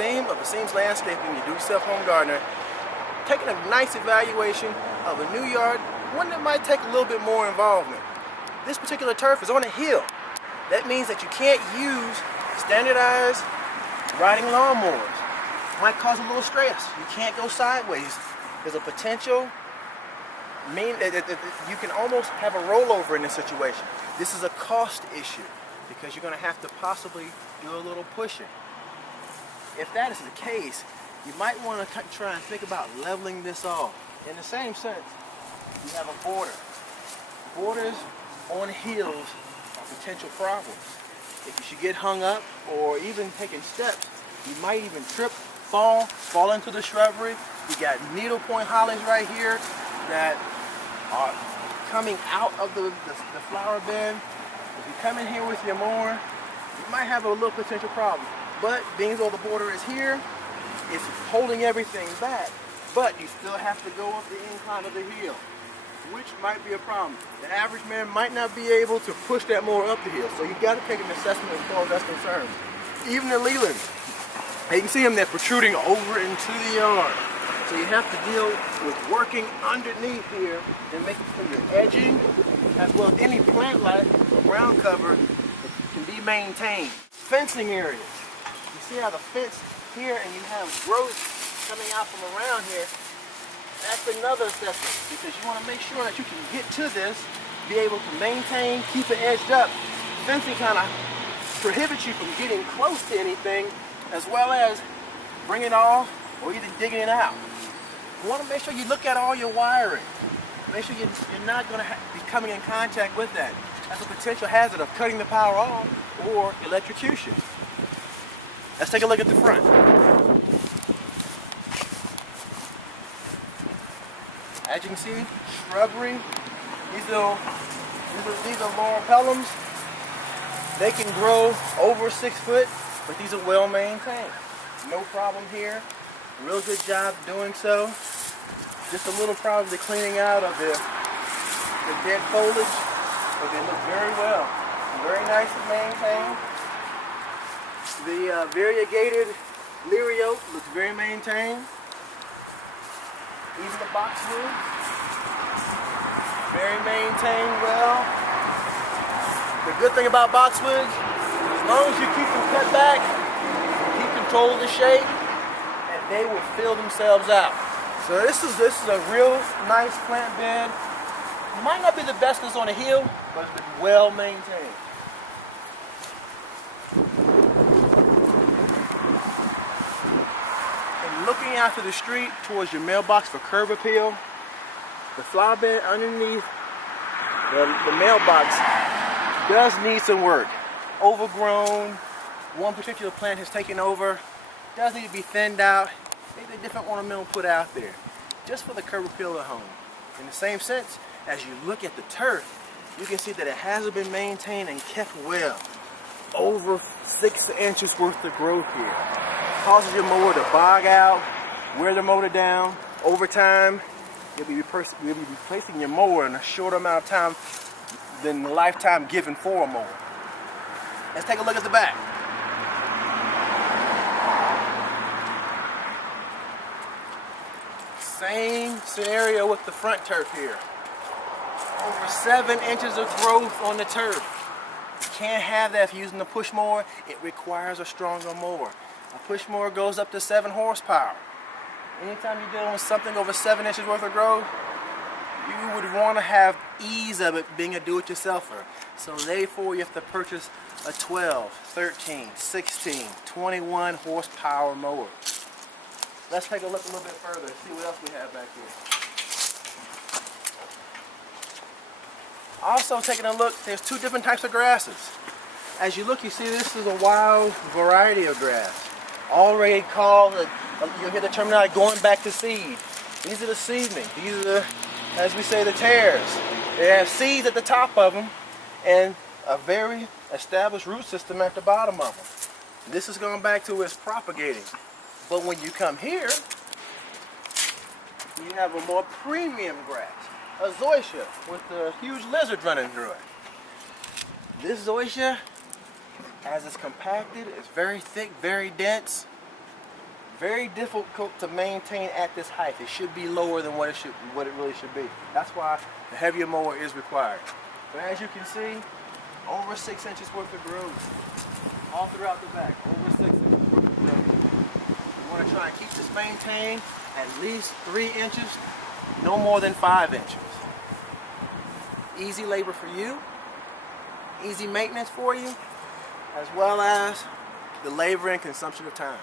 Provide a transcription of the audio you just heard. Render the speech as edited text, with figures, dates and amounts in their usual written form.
ASeem of ASeem's Landscaping, your do-yourself home gardener, taking a nice evaluation of a new yard, one that might take a little bit more involvement. This particular turf is on a hill. That means that you can't use standardized riding lawnmowers. Might cause a little stress. You can't go sideways. There's a potential you can almost have a rollover in this situation. This is a cost issue because you're going to have to possibly do a little pushing. If that is the case, you might want to try and think about leveling this off. In the same sense, you have a border. Borders on hills are potential problems. If you should get hung up or even taking steps, you might even trip, fall into the shrubbery. You got needlepoint hollies right here that are coming out of the flower bed. If you come in here with your mower, you might have a little potential problem. But being as though the border is here, it's holding everything back. But you still have to go up the incline of the hill, which might be a problem. The average man might not be able to push that mower up the hill, so you've got to take an assessment as far as that's concerned. Even the lealands, you can see them, they're protruding over into the yard. So you have to deal with working underneath here and making sure your edging, as well as any plant life or ground cover, can be maintained. Fencing areas. You see how the fence here and you have growth coming out from around here. That's another assessment because you want to make sure that you can get to this, be able to maintain, keep it edged up. Fencing kind of prohibits you from getting close to anything as well as bringing it off or either digging it out. You want to make sure you look at all your wiring. Make sure you're not going to be coming in contact with that. That's a potential hazard of cutting the power off or electrocution. Let's take a look at the front. As you can see, shrubbery. These are lauropellums. They can grow over 6 foot, but these are well maintained. No problem here. Real good job doing so. Just a little problem with cleaning out of the dead foliage, but they look very well. Very nice and maintained. The variegated leery oak looks very maintained. Even the boxwood, very maintained well. The good thing about boxwoods, as long as you keep them cut back, keep control of the shade, and they will fill themselves out. So this is a real nice plant bed. Might not be the best that's on a hill, but it's been well maintained. Looking out to the street towards your mailbox for curb appeal, the flower bed underneath the mailbox does need some work. Overgrown, one particular plant has taken over, does need to be thinned out, maybe a different ornamental put out there, just for the curb appeal at home. In the same sense, as you look at the turf, you can see that it hasn't been maintained and kept well. Over 6 inches worth of growth here. Causes your mower to bog out, wear the motor down. Over time, you'll be replacing your mower in a shorter amount of time than the lifetime given for a mower. Let's take a look at the back. Same scenario with the front turf here. Over 7 inches of growth on the turf. You can't have that if you're using a push mower. It requires a stronger mower. A push mower goes up to 7 horsepower. Anytime you're dealing with something over 7 inches worth of growth, you would want to have ease of it being a do-it-yourselfer. So therefore you have to purchase a 12, 13, 16, 21 horsepower mower. Let's take a look a little bit further and see what else we have back here. Also taking a look, there's 2 different types of grasses. As you look, you see this is a wild variety of grass. Already called, you'll hear the terminology going back to seed. These are the seedlings. These are, as we say, the tares. They have seeds at the top of them and a very established root system at the bottom of them. This is going back to its propagating. But when you come here, you have a more premium grass, a zoysia with a huge lizard running through it. This zoysia, as it's compacted, it's very thick, very dense. Very difficult to maintain at this height. It should be lower than what it really should be. That's why the heavier mower is required. But as you can see, over 6 inches worth of growth all throughout the back. Over 6 inches worth of growth. You want to try and keep this maintained at least 3 inches, no more than 5 inches. Easy labor for you, easy maintenance for you, as well as the labor and consumption of time.